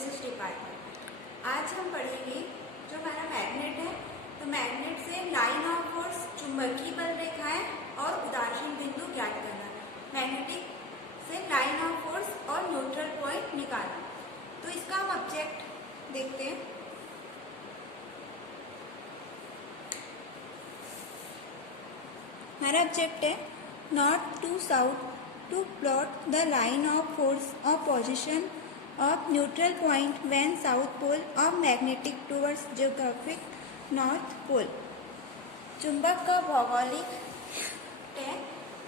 Physics department. आज हम पढ़ेंगे जो हमारा मैग्नेट है, तो मैग्नेट से लाइन ऑफ फोर्स, चुंबकीय बल रेखाएं और उदासीन बिंदु ज्ञात करना। मैग्नेटिक से लाइन ऑफ फोर्स और न्यूट्रल पॉइंट निकालना। तो इसका हम ऑब्जेक्ट देखते हैं। हमारा ऑब्जेक्ट है north to south to plot the line of force or position of neutral point when south pole of magnetic towards geographic north pole। चुंबक का भौगोलिक है,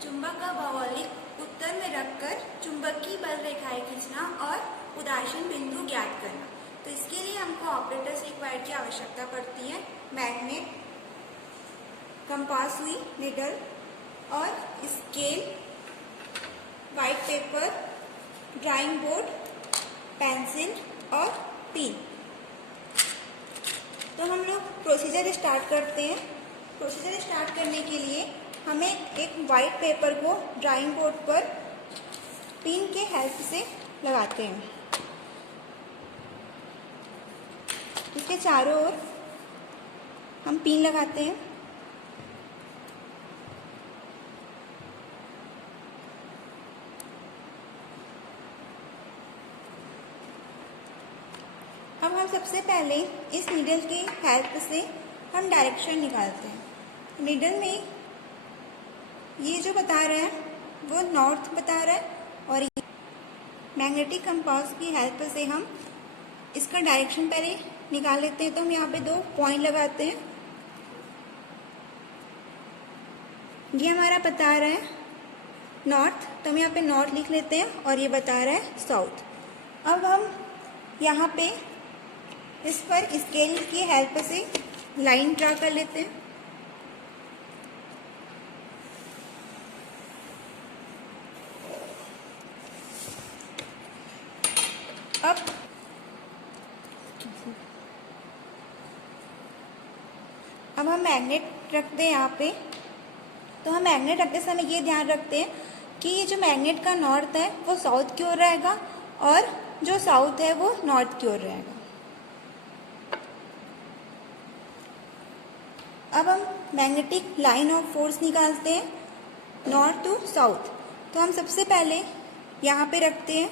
चुंबक का भौगोलिक उत्तर में रखकर चुंबकीय बल रेखाएं खींचना और उदासीन बिंदु ज्ञात करना। तो इसके लिए हमको ऑपरेटर्स रिक्वायर्ड की आवश्यकता पड़ती है। मैग्नेट, कंपास सुई, नीडल और scale, white paper, drawing board, pencil और पिन। तो हम लोग प्रोसीजर स्टार्ट करते हैं। प्रोसीजर स्टार्ट करने के लिए हमें एक व्हाइट पेपर को ड्राइंग बोर्ड पर पिन के हेल्प से लगाते हैं। इसके चारों ओर हम पिन लगाते हैं। अब हम सबसे पहले इस नीडल की हेल्प से हम डायरेक्शन निकालते हैं। नीडल में ये जो बता रहा है वो नॉर्थ बता रहा है और मैग्नेटिक कंपास की हेल्प से हम इसका डायरेक्शन पहले निकाल लेते हैं। तो हम यहाँ पे 2 पॉइंट लगाते हैं। ये हमारा बता रहा है नॉर्थ, तो हम यहाँ पे नॉर्थ लिख लेते हैं और ये बता रहा है साउथ। अब हम यहाँ पे इस पर स्केल की हेल्प से लाइन ड्रा कर लेते हैं। अब हम मैग्नेट रखते हैं यहाँ पे। तो हम मैग्नेट रखते समय ये ध्यान रखते हैं कि ये जो मैग्नेट का नॉर्थ है वो साउथ की ओर रहेगा और जो साउथ है वो नॉर्थ की ओर रहेगा। अब हम मैग्नेटिक लाइन ऑफ फोर्स निकालते हैं नॉर्थ टू साउथ। तो हम सबसे पहले यहाँ पे रखते हैं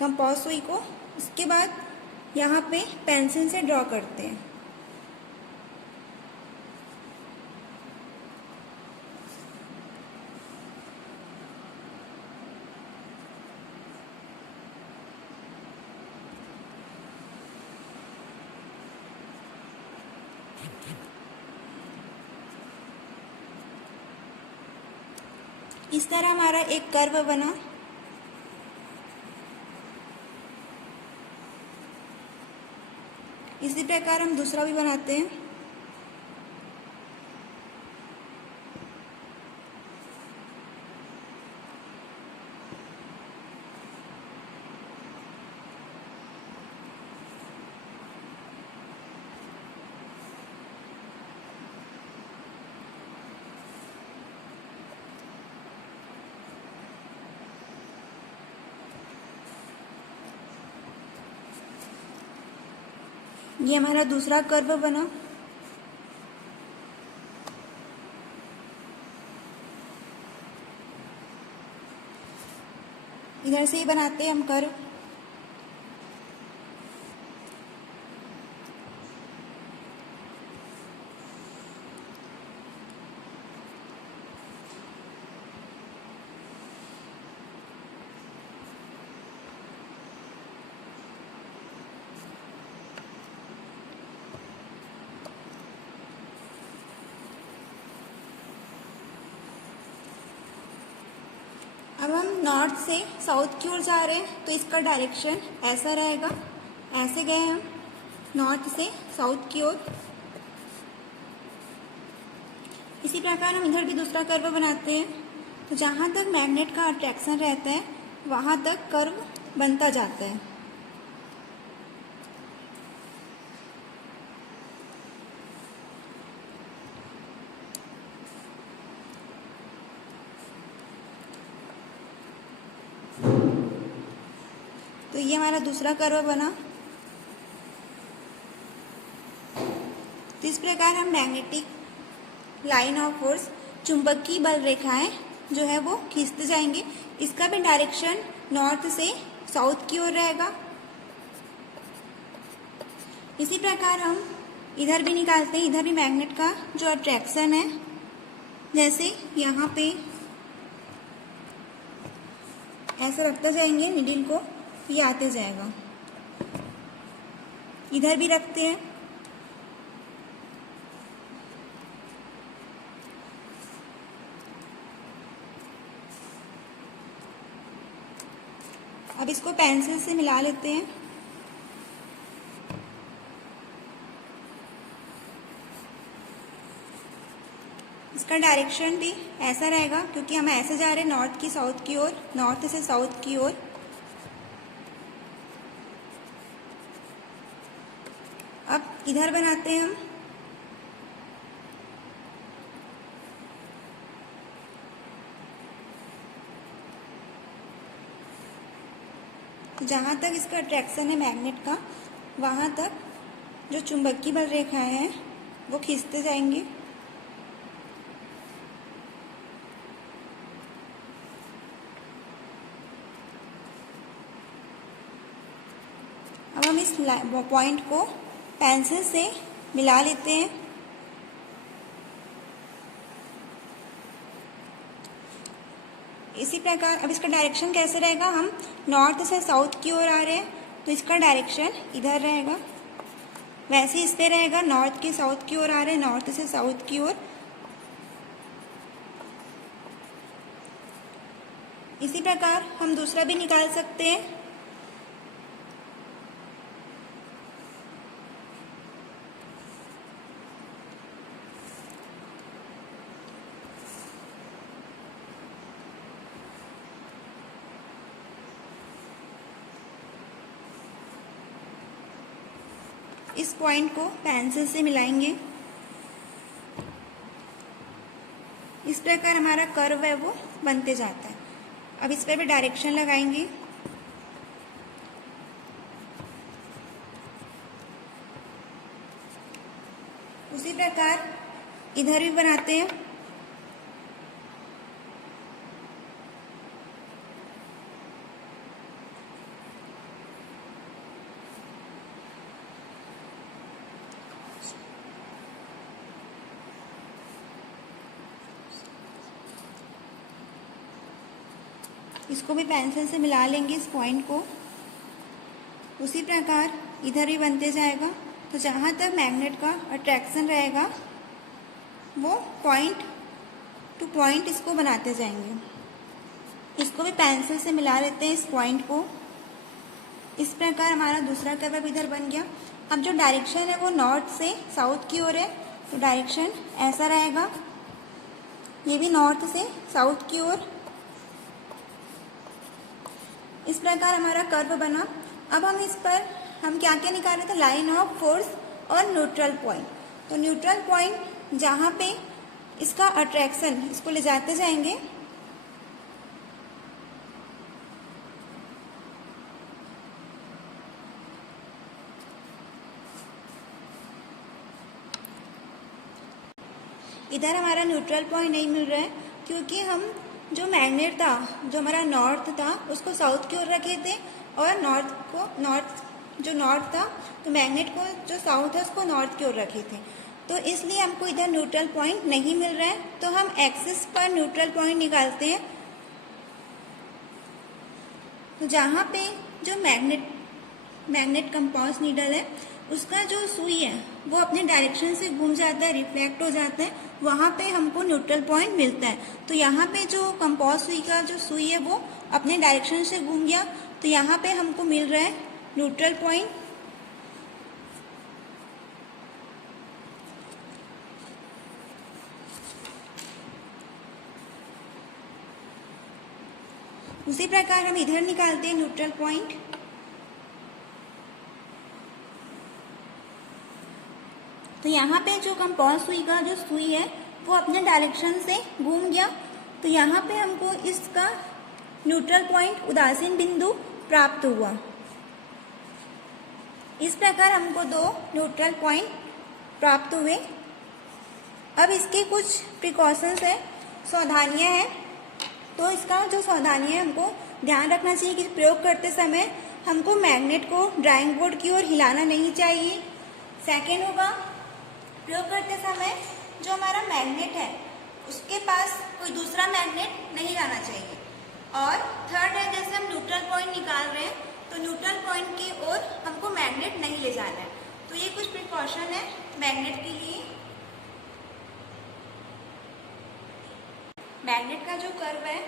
कंपास सुई को, उसके बाद यहाँ पे पेंसिल से ड्रॉ करते हैं। इस तरह हमारा एक कर्व बना। इसी प्रकार हम दूसरा भी बनाते हैं। ये हमारा दूसरा कर्व बना। इधर से ही बनाते हैं हम कर्व। अब हम नॉर्थ से साउथ की ओर जा रहे हैं, तो इसका डायरेक्शन ऐसा रहेगा। ऐसे गए हम नॉर्थ से साउथ की ओर। इसी प्रकार हम इधर भी दूसरा कर्व बनाते हैं। तो जहाँ तक मैग्नेट का अट्रैक्शन रहता है वहाँ तक कर्व बनता जाता है। तो ये हमारा दूसरा कर्व बना। प्रकार हम मैग्नेटिक लाइन ऑफ फोर्स, चुंबकीय बल रेखाएं जो है वो खींचते जाएंगे। इसका भी डायरेक्शन नॉर्थ से साउथ की ओर रहेगा। इसी प्रकार हम इधर भी निकालते हैं, इधर भी मैग्नेट का जो अट्रैक्शन है, जैसे यहाँ पे ऐसा रखते जाएंगे नीडल को, ये आते जाएगा। इधर भी रखते हैं, अब इसको पेंसिल से मिला लेते हैं। इसका डायरेक्शन भी ऐसा रहेगा, क्योंकि हम ऐसे जा रहे हैं नॉर्थ की साउथ की ओर, नॉर्थ से साउथ की ओर। अब इधर बनाते हैं हम, जहाँ तक इसका अट्रैक्शन है मैग्नेट का, वहाँ तक जो चुंबकीय बल रेखाएं हैं वो खींचते जाएंगे। अब हम इस पॉइंट को पेंसिल से मिला लेते हैं। इसी प्रकार अब इसका डायरेक्शन कैसे रहेगा, हम नॉर्थ से साउथ की ओर आ रहे हैं तो इसका डायरेक्शन इधर रहेगा। वैसे ही इस पे रहेगा, नॉर्थ के साउथ की ओर आ रहे हैं, नॉर्थ से साउथ की ओर। इसी प्रकार हम दूसरा भी निकाल सकते हैं। इस पॉइंट को पेंसिल से मिलाएंगे। इस प्रकार हमारा कर्व है वो बनते जाता है। अब इस पर भी डायरेक्शन लगाएंगे। उसी प्रकार इधर भी बनाते हैं। इसको भी पेंसिल से मिला लेंगे इस पॉइंट को। उसी प्रकार इधर भी बनते जाएगा। तो जहाँ तक मैग्नेट का अट्रैक्शन रहेगा वो पॉइंट टू पॉइंट इसको बनाते जाएंगे। इसको भी पेंसिल से मिला लेते हैं इस पॉइंट को। इस प्रकार हमारा दूसरा कर्व इधर बन गया। अब जो डायरेक्शन है वो नॉर्थ से साउथ की ओर है, तो डायरेक्शन ऐसा रहेगा। ये भी नॉर्थ से साउथ की ओर। इस प्रकार हमारा कर्व बना। अब हम इस पर हम क्या क्या निकाल रहे थे, लाइन ऑफ फोर्स और न्यूट्रल पॉइंट। तो न्यूट्रल पॉइंट जहाँ पे इसका अट्रैक्शन, इसको ले जाते जाएंगे। इधर हमारा न्यूट्रल पॉइंट नहीं मिल रहा है, क्योंकि हम जो मैग्नेट था, जो हमारा नॉर्थ था, उसको साउथ की ओर रखे थे, और जो नॉर्थ था तो मैग्नेट को जो साउथ है उसको नॉर्थ की ओर रखे थे। तो इसलिए हमको इधर न्यूट्रल पॉइंट नहीं मिल रहा है। तो हम एक्सिस पर न्यूट्रल पॉइंट निकालते हैं। तो जहाँ पे जो मैग्नेट कंपास नीडल है, उसका जो सुई है वो अपने डायरेक्शन से घूम जाता है, रिफ्लेक्ट हो जाता है, वहाँ पे हमको न्यूट्रल पॉइंट मिलता है। तो यहाँ पे जो कंपास सुई का जो सुई है वो अपने डायरेक्शन से घूम गया, तो यहाँ पे हमको मिल रहा है न्यूट्रल पॉइंट। उसी प्रकार हम इधर निकालते हैं न्यूट्रल पॉइंट। तो यहाँ पे जो कंपास सुई का जो सुई है वो अपने डायरेक्शन से घूम गया, तो यहाँ पे हमको इसका न्यूट्रल पॉइंट, उदासीन बिंदु प्राप्त हुआ। इस प्रकार हमको दो न्यूट्रल पॉइंट प्राप्त हुए। अब इसके कुछ प्रिकॉशंस है, सावधानियां हैं। तो इसका जो सावधानियां है हमको ध्यान रखना चाहिए कि प्रयोग करते समय हमको मैग्नेट को ड्राइंग बोर्ड की ओर हिलाना नहीं चाहिए। सेकेंड होगा, प्रयोग करते समय जो हमारा मैग्नेट है उसके पास कोई दूसरा मैग्नेट नहीं लाना चाहिए। और थर्ड है, जैसे हम न्यूट्रल पॉइंट निकाल रहे हैं तो न्यूट्रल पॉइंट की ओर हमको मैग्नेट नहीं ले जाना है। तो ये कुछ प्रिकॉशन है मैग्नेट के लिए। मैग्नेट का जो कर्व है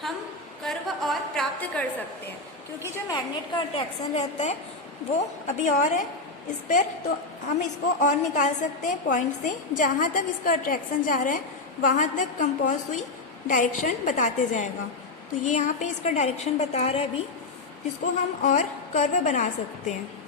हम कर्व और प्राप्त कर सकते हैं, क्योंकि जो मैग्नेट का अट्रैक्शन रहता है वो अभी और है इस पर, तो हम इसको और निकाल सकते हैं पॉइंट से। जहाँ तक इसका अट्रैक्शन जा रहा है वहाँ तक कंपास सुई डायरेक्शन बताते जाएगा। तो ये यहाँ पे इसका डायरेक्शन बता रहा है अभी, जिसको हम और कर्व बना सकते हैं।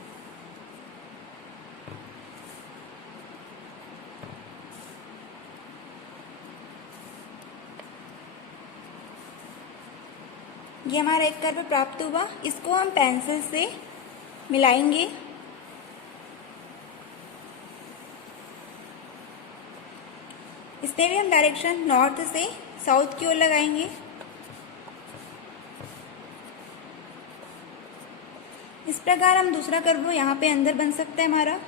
ये हमारा एक कर्व प्राप्त हुआ, इसको हम पेंसिल से मिलाएंगे। इसमें भी हम डायरेक्शन नॉर्थ से साउथ की ओर लगाएंगे। इस प्रकार हम दूसरा कर्व यहाँ पे अंदर बन सकता है हमारा,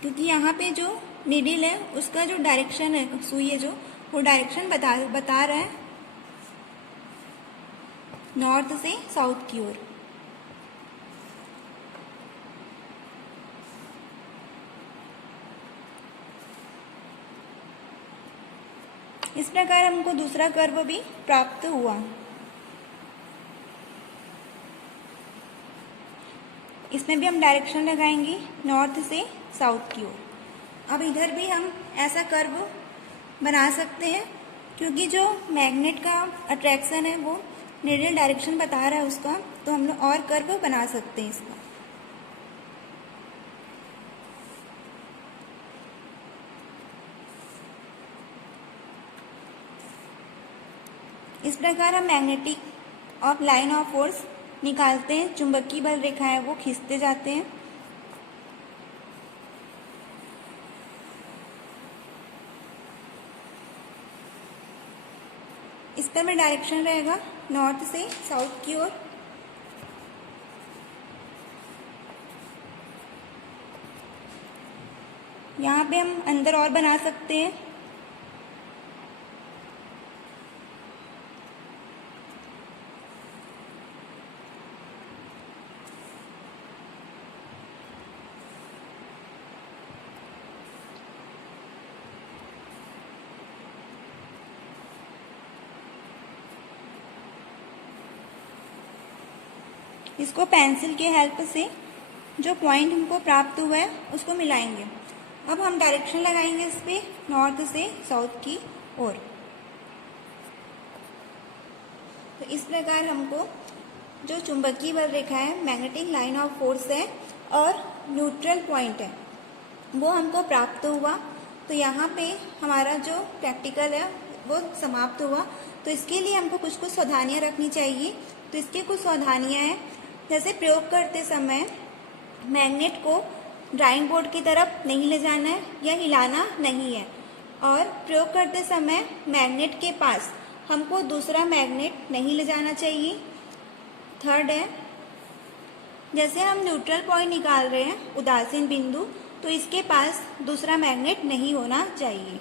क्योंकि यहाँ पे जो नीडल है उसका जो डायरेक्शन है, सुई है जो, वो डायरेक्शन बता रहा है नॉर्थ से साउथ की ओर। इस प्रकार हमको दूसरा कर्व भी प्राप्त हुआ। इसमें भी हम डायरेक्शन लगाएंगे नॉर्थ से साउथ की ओर। अब इधर भी हम ऐसा कर्व बना सकते हैं, क्योंकि जो मैग्नेट का अट्रैक्शन है वो नीडल डायरेक्शन बता रहा है उसका, तो हम लोग और कर्व बना सकते हैं इसका। इस प्रकार हम magnetic of line of force निकालते हैं। चुंबकीय बल रेखा है वो खींचते जाते हैं। इस पर में डायरेक्शन रहेगा नॉर्थ से साउथ की ओर। यहाँ पे हम अंदर और बना सकते हैं। इसको पेंसिल के हेल्प से जो पॉइंट हमको प्राप्त हुआ है उसको मिलाएंगे। अब हम डायरेक्शन लगाएंगे इस पे नॉर्थ से साउथ की ओर। तो इस प्रकार हमको जो चुंबकीय बल रेखा है, मैग्नेटिक लाइन ऑफ फोर्स है और न्यूट्रल पॉइंट है वो हमको प्राप्त हुआ। तो यहाँ पे हमारा जो प्रैक्टिकल है वो समाप्त हुआ। तो इसके लिए हमको कुछ कुछ सावधानियाँ रखनी चाहिए। तो इसके कुछ सावधानियाँ हैं, जैसे प्रयोग करते समय मैग्नेट को ड्राइंग बोर्ड की तरफ नहीं ले जाना है या हिलाना नहीं है, और प्रयोग करते समय मैग्नेट के पास हमको दूसरा मैग्नेट नहीं ले जाना चाहिए। थर्ड है, जैसे हम न्यूट्रल पॉइंट निकाल रहे हैं उदासीन बिंदु, तो इसके पास दूसरा मैग्नेट नहीं होना चाहिए।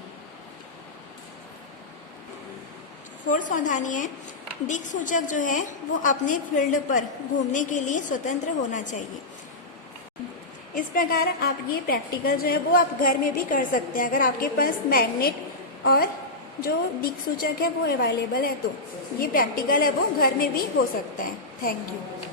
फोर्थ सावधानी है, दिक् सूचक जो है वो अपने फील्ड पर घूमने के लिए स्वतंत्र होना चाहिए। इस प्रकार आप ये प्रैक्टिकल जो है वो आप घर में भी कर सकते हैं, अगर आपके पास मैग्नेट और जो दिक् सूचक है वो अवेलेबल है। तो ये प्रैक्टिकल है वो घर में भी हो सकता है। Thank you.